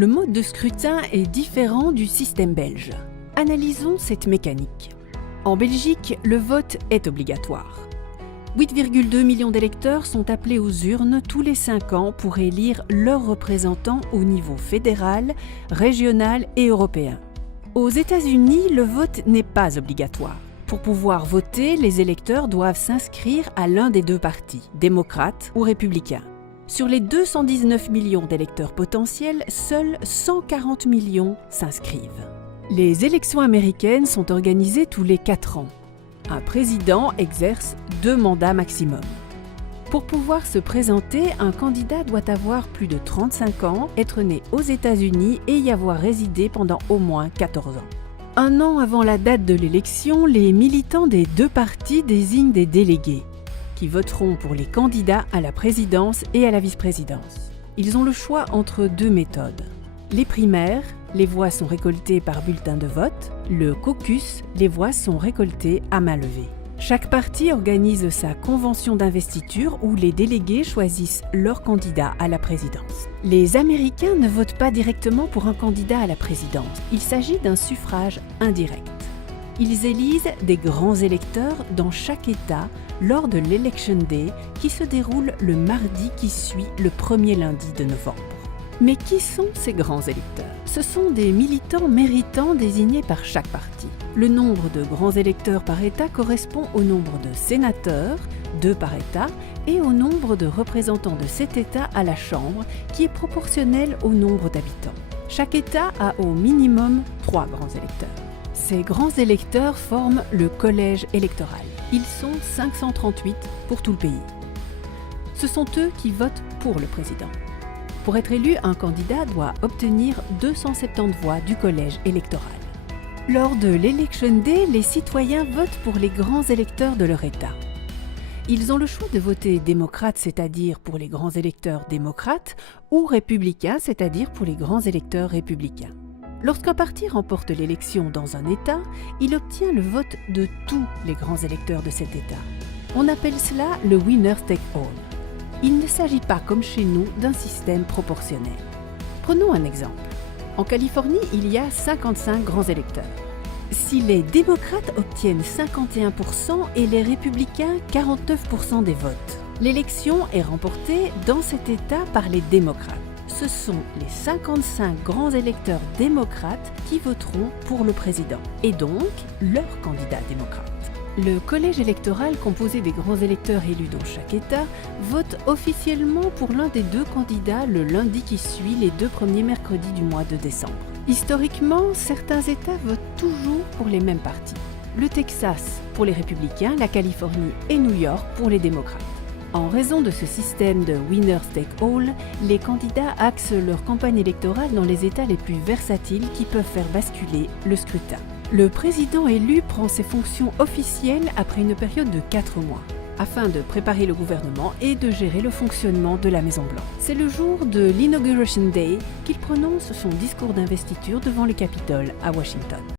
Le mode de scrutin est différent du système belge. Analysons cette mécanique. En Belgique, le vote est obligatoire. 8,2 millions d'électeurs sont appelés aux urnes tous les 5 ans pour élire leurs représentants au niveau fédéral, régional et européen. Aux États-Unis, le vote n'est pas obligatoire. Pour pouvoir voter, les électeurs doivent s'inscrire à l'un des deux partis, démocrate ou républicain. Sur les 219 millions d'électeurs potentiels, seuls 140 millions s'inscrivent. Les élections américaines sont organisées tous les 4 ans. Un président exerce 2 mandats maximum. Pour pouvoir se présenter, un candidat doit avoir plus de 35 ans, être né aux États-Unis et y avoir résidé pendant au moins 14 ans. Un an avant la date de l'élection, les militants des deux partis désignent des délégués qui voteront pour les candidats à la présidence et à la vice-présidence. Ils ont le choix entre 2 méthodes. Les primaires, les voix sont récoltées par bulletin de vote. Le caucus, les voix sont récoltées à main levée. Chaque parti organise sa convention d'investiture où les délégués choisissent leur candidat à la présidence. Les Américains ne votent pas directement pour un candidat à la présidence. Il s'agit d'un suffrage indirect. Ils élisent des grands électeurs dans chaque État lors de l'Election Day qui se déroule le mardi qui suit le premier lundi de novembre. Mais qui sont ces grands électeurs? Ce sont des militants méritants désignés par chaque parti. Le nombre de grands électeurs par État correspond au nombre de sénateurs, 2 par État, et au nombre de représentants de cet État à la Chambre, qui est proportionnel au nombre d'habitants. Chaque État a au minimum 3 grands électeurs. Ces grands électeurs forment le collège électoral. Ils sont 538 pour tout le pays. Ce sont eux qui votent pour le président. Pour être élu, un candidat doit obtenir 270 voix du collège électoral. Lors de l'Election Day, les citoyens votent pour les grands électeurs de leur État. Ils ont le choix de voter démocrate, c'est-à-dire pour les grands électeurs démocrates, ou républicain, c'est-à-dire pour les grands électeurs républicains. Lorsqu'un parti remporte l'élection dans un État, il obtient le vote de tous les grands électeurs de cet État. On appelle cela le winner take all. Il ne s'agit pas, comme chez nous, d'un système proportionnel. Prenons un exemple. En Californie, il y a 55 grands électeurs. Si les démocrates obtiennent 51% et les républicains 49% des votes, l'élection est remportée dans cet État par les démocrates. Ce sont les 55 grands électeurs démocrates qui voteront pour le président, et donc leur candidat démocrate. Le collège électoral, composé des grands électeurs élus dans chaque État, vote officiellement pour l'un des 2 candidats le lundi qui suit les 2 premiers mercredis du mois de décembre. Historiquement, certains États votent toujours pour les mêmes partis. Le Texas pour les républicains, la Californie et New York pour les démocrates. En raison de ce système de winner take all, les candidats axent leur campagne électorale dans les États les plus versatiles qui peuvent faire basculer le scrutin. Le président élu prend ses fonctions officielles après une période de 4 mois, afin de préparer le gouvernement et de gérer le fonctionnement de la Maison-Blanche. C'est le jour de l'Inauguration Day qu'il prononce son discours d'investiture devant le Capitole à Washington.